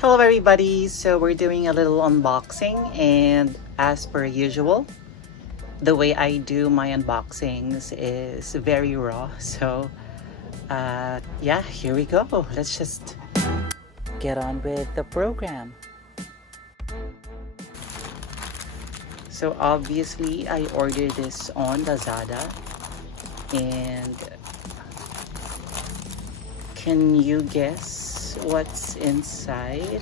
Hello everybody, so we're doing a little unboxing, and as per usual, the way I do my unboxings is very raw. So yeah, here we go. Let's just get on with the program. So obviously I ordered this on Lazada, and can you guess what's inside?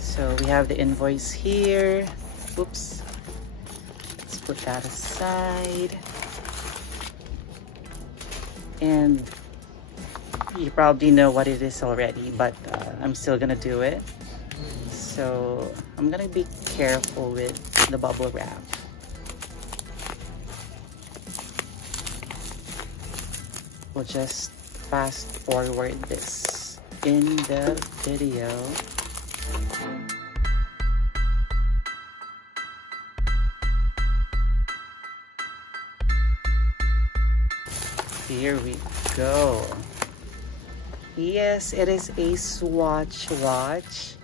So we have the invoice here. Oops, let's put that aside. And you probably know what it is already, but I'm still gonna do it. So I'm gonna be careful with the bubble wrap. We'll just fast forward this in the video. Here we go. Yes, it is a Swatch watch.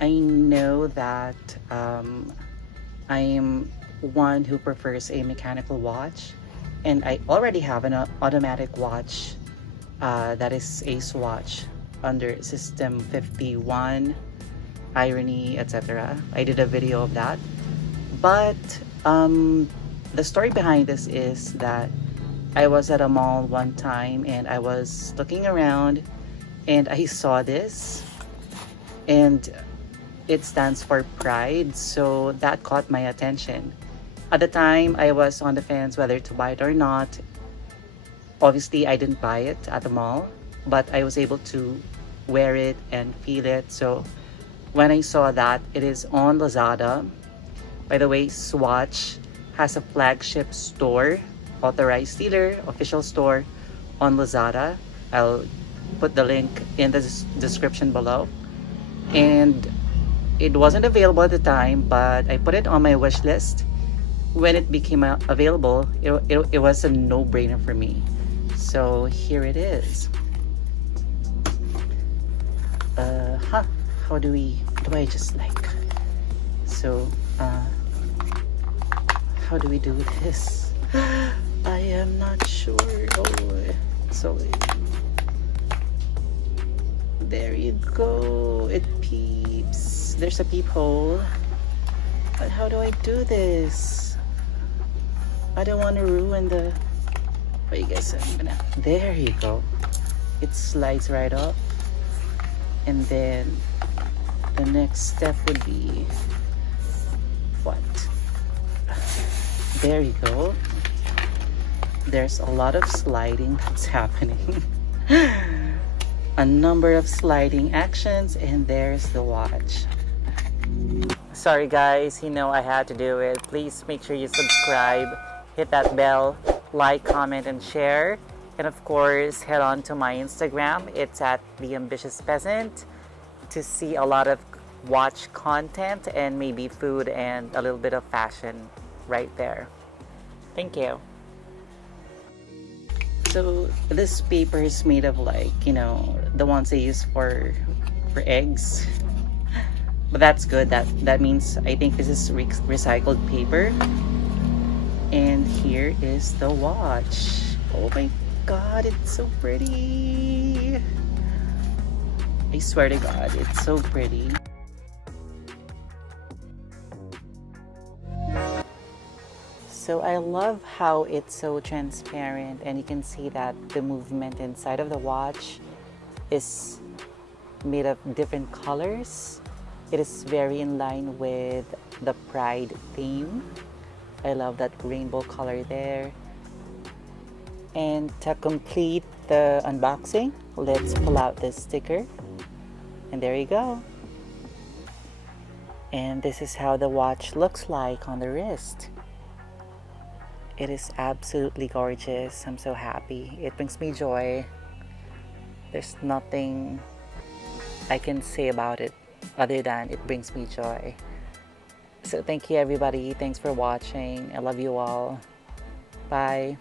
I know that I am one who prefers a mechanical watch, and I already have an automatic watch that is a Swatch under System 51, Irony, etc. I did a video of that. But the story behind this is that I was at a mall one time and I was looking around and I saw this, and it stands for Pride, so that caught my attention. At the time, I was on the fence whether to buy it or not. Obviously, I didn't buy it at the mall, but I was able to wear it and feel it. So when I saw that it is on Lazada, by the way, Swatch has a flagship store, authorized dealer, official store on Lazada. I'll put the link in the description below. And it wasn't available at the time, but I put it on my wish list. When it became available, it was a no-brainer for me. So here it is. How do I just like, so how do we do this? I am not sure. Oh, so there you go. It peeps. There's a peephole. But how do I do this? I don't want to ruin the... But you guys, there you go. It slides right off. And then the next step would be... what? There you go. There's a lot of sliding that's happening. A number of sliding actions, and there's the watch. Sorry guys, you know I had to do it. Please make sure you subscribe, hit that bell, like, comment, and share. And of course, head on to my Instagram. It's at The Ambitious Peasant to see a lot of watch content and maybe food and a little bit of fashion right there. Thank you. So this paper is made of, like, you know, the ones they use for eggs. But that's good. That means I think this is recycled paper. And here is the watch. Oh my god, it's so pretty. I swear to god, it's so pretty. So I love how it's so transparent, and you can see that the movement inside of the watch is made of different colors. It is very in line with the Pride theme. I love that rainbow color there. And to complete the unboxing, let's pull out this sticker. And there you go. And this is how the watch looks like on the wrist. It is absolutely gorgeous. I'm so happy. It brings me joy. There's nothing I can say about it other than it brings me joy. So thank you everybody. Thanks for watching. I love you all. Bye.